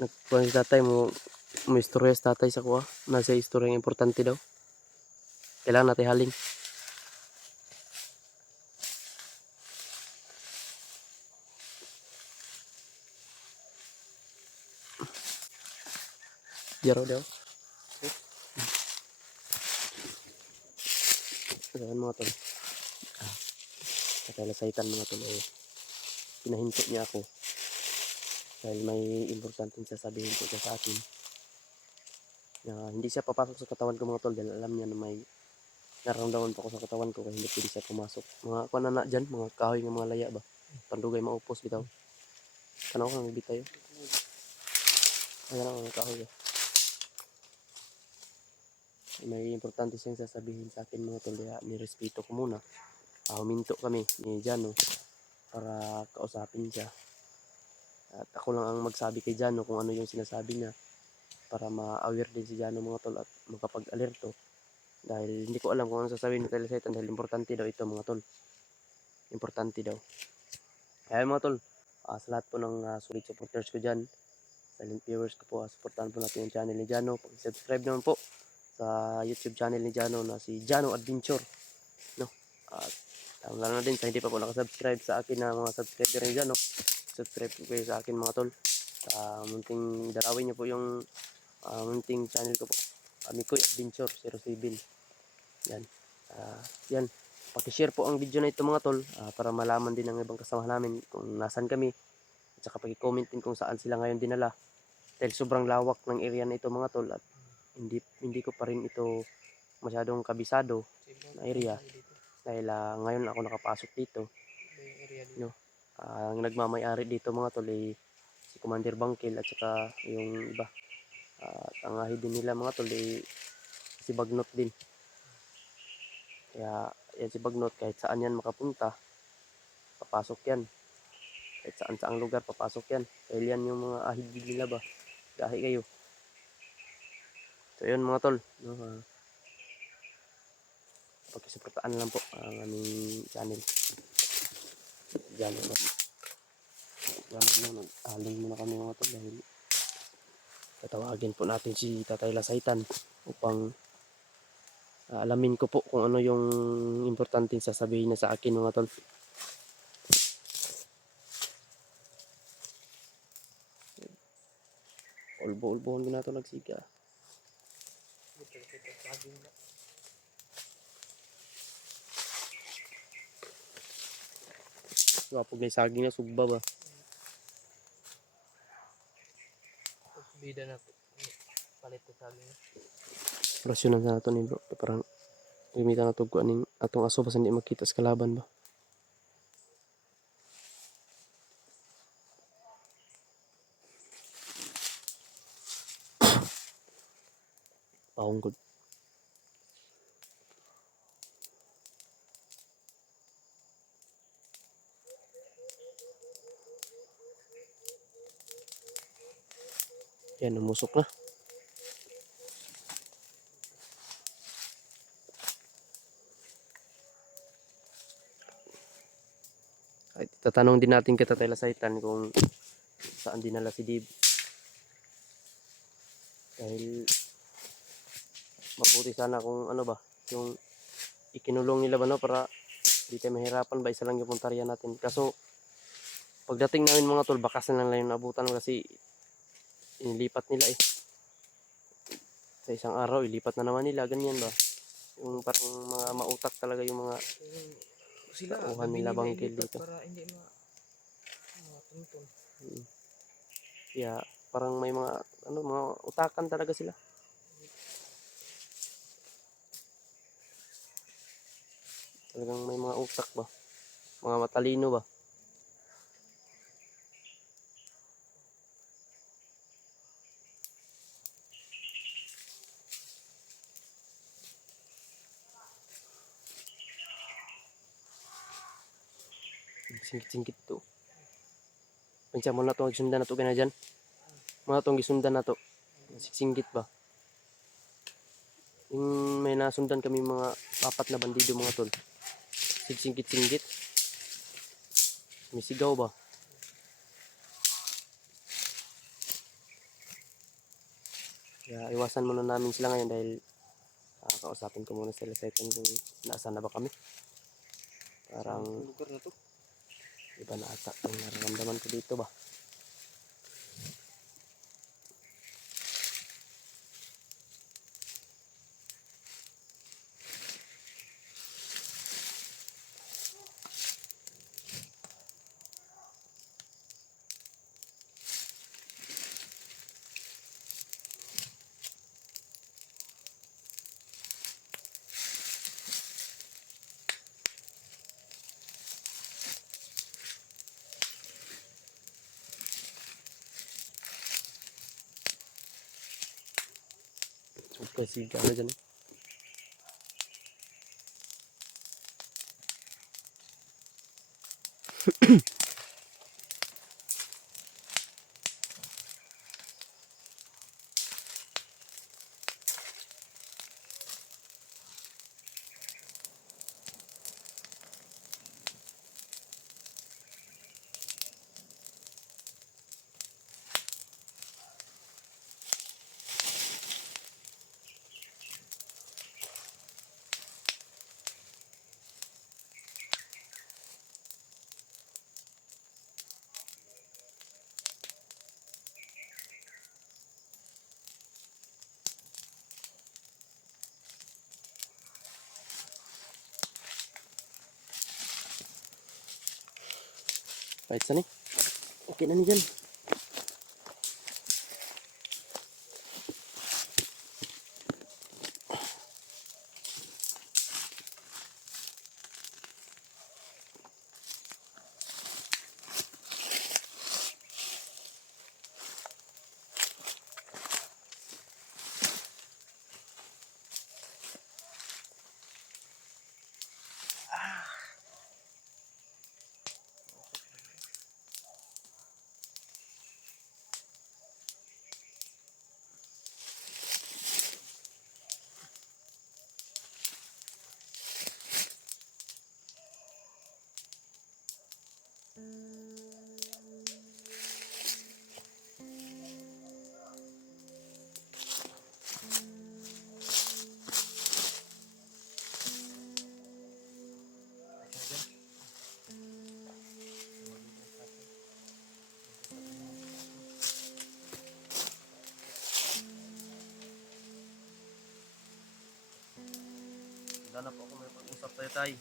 Nagkuhan si tatay mo istorya sa tatay sa kuha. Nasa istorya yung importante daw. Kailangan natin halin. Jaro daw. Ayan mga tol. Tatay Lasaitan mga tol. Pinahinto niya ako. Dahil may importanteng sasabihin po siya sa akin. Hindi siya papasok sa katawan ko mga tol dahil alam niya na may nararamdaman pa ako sa katawan ko kaya hindi pwede siya pumasok. Mga kuwan na dyan, mga kahoy ng mga laya ba? Pandugay maupos bitaw. Tanaw kang bitaw. Ayan ang mga kahoy ba? May importante siyang sasabihin sa akin mga tol. Nirespeto ko muna. Huminto kami ni Jano para kausapin siya. At ako lang ang magsabi kay Jano kung ano yung sinasabi niya para ma-aware din si Jano mga tol at makapag-alerto. Dahil hindi ko alam kung ano sasabihin ni Tatay Lasaitan dahil importante daw ito mga tol. Importante daw. Kaya mga tol, sa lahat po ng solid supporters ko dyan, silent viewers ko po, supportahan po natin yung channel ni Jano. Pag-subscribe naman po sa YouTube channel ni Jano na si Jano Adventure. No? At lalo na din sa hindi pa po nakasubscribe sa akin na mga subscriber ni Jano. Subscribe po kayo sa akin mga tol. Munting dalawin niyo po yung munting channel ko po. Mikoy Adventure 07. Yan. Yan. Paki-share po ang video na ito mga tol para malaman din ng ibang kasama namin kung nasan kami. At saka paki-comment din kung saan sila ngayon dinala. Dahil sobrang lawak ng area na ito mga tol at hindi ko pa rin ito masyadong kabisado na area. Dahil ngayon ako nakapasok dito. No? Ang nagmamay-ari dito mga tol ay si Commander Bangkil at saka yung iba. Tangahi din nila mga tol ay si Bagnot din. Kaya yan si Bagnot kahit saan yan makapunta, papasok yan. Kahit saan saang lugar papasok yan. Dahil yan yung mga ahid nila ba. Gahi kayo. So yun mga tol. No? Pagkisuportaan lang po ang aming channel. Diyan mo. Aling muna kami mga tol dahil tatawagin po natin si Tatay Lasaitan upang alamin ko po kung ano yung importanteng sasabihin na sa akin mga tol. Ulbo-ulbohon ko na ito nagsiga. Kapag may saging na sugba ba? Bida na palit ko saging na. Rasyonan na ito ni bro. Parang gamitan na ito kung aning atong aso basta hindi makita sa kalaban ba? Paunggod. Yan, namusok na. Ay, tatanong din natin kay Tatay Lasaitan kung saan dinala si Dib. Dahil Mabuti sana kung ano ba, yung ikinulong nila ba no, para di tayo mahirapan ba, isa lang yung puntarya natin. Kaso pagdating namin mga tol, bakas na lang yung naabutan kasi inilipat nila eh. Sa isang araw, ilipat na naman nila, ganyan ba. Yung parang mga mautak talaga yung mga Sila, tauhan gabi nila nila bangkil ilipat dito. para hindi matuntun. Kaya parang may mga ano, mga utakan talaga sila. Talagang may mga utak ba, mga matalino ba. Singkit-singkit to. Pinsya mo na to, gisundan na to kina dyan. Mga tong gisundan na to. Singgit ba. Yung may nasundan kami mga 4 na bandido mga tol. Singkit-singkit. May sigaw ba. Kaya iwasan muna namin sila ngayon dahil kausapin ko muna sila sa kung nasaan na ba kami. Parang Lugar na to. iba na ata ang nararamdaman ko dito ba. Kasi gano'n dyan. Kahit saan eh. Okay na ni dyan. Wala na po ako may pag-usap tayo tay.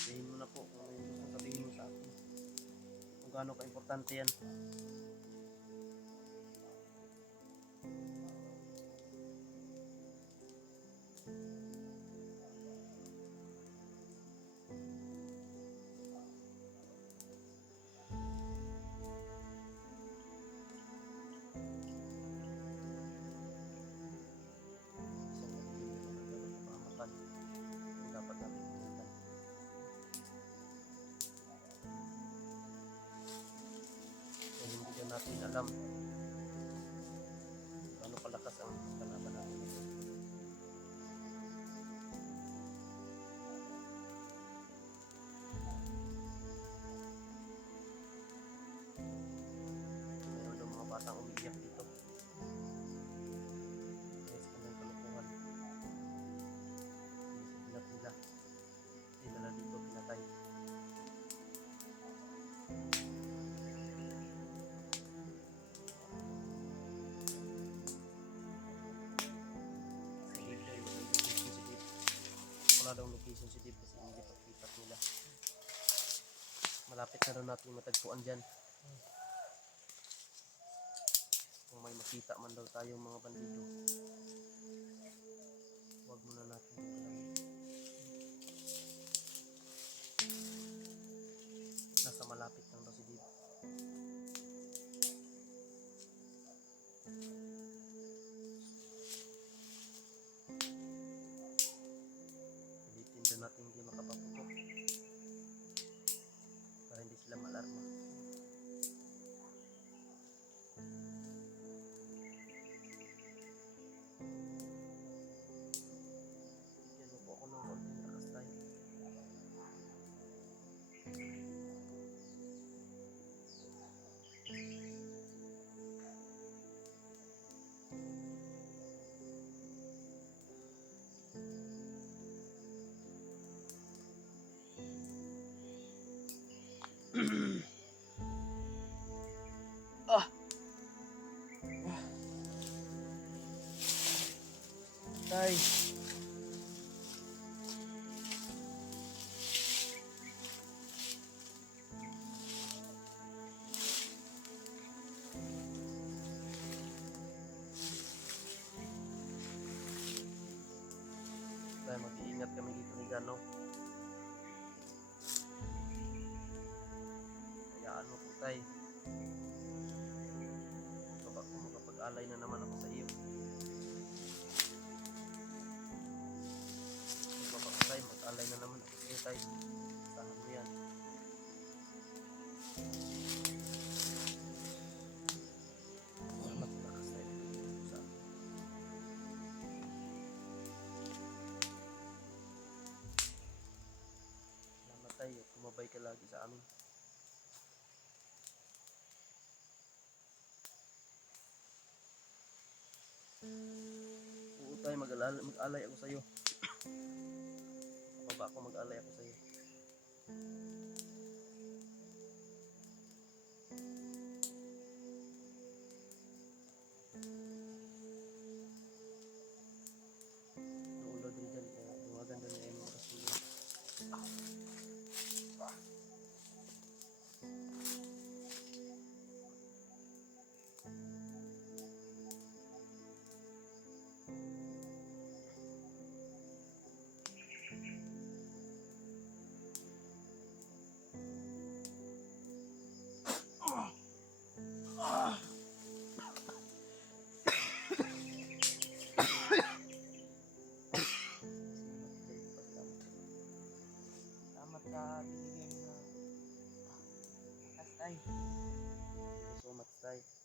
Sabihin mo na po kung ano yung gusto sabihin mo sa akin. Kung gaano ka-importante yan. Dapat natin puntahan. Dahil hindi na natin alam gaano kalakas ang kalaban natin. siguradong location si Dave kasi hindi pagkipat nila. Malapit na daw natin matagpuan dyan. Kung may makita man daw tayong mga bandido, huwag muna natin galawin. Nasa malapit lang daw si Dave. Pilitin daw natin hindi makapaputok para hindi sila malarma. Bigyan mo po ako ng konting lakas tayo. Ah! Tay! Tay, mag-iingat kami dito ni Gano. Hayaan mo po, Tay. Baka kung makapag-alay na naman ako sa iyo. Baka Tay, mag-alay na naman ako sa iyo, Tay. Sahan mo yan. Salamat na lakas, Tay. Sa akin. Salamat, Tay. At kumabay ka lagi sa amin. Oo, Tay, mag-alay ako sa iyo. Sa baba ako, mag-alay ako sa iyo. Naulo din dyan, kaya dumagan doon na yung oras nila. Salamat sa binigay mo na lakas, tay. Thank you so much, Tay.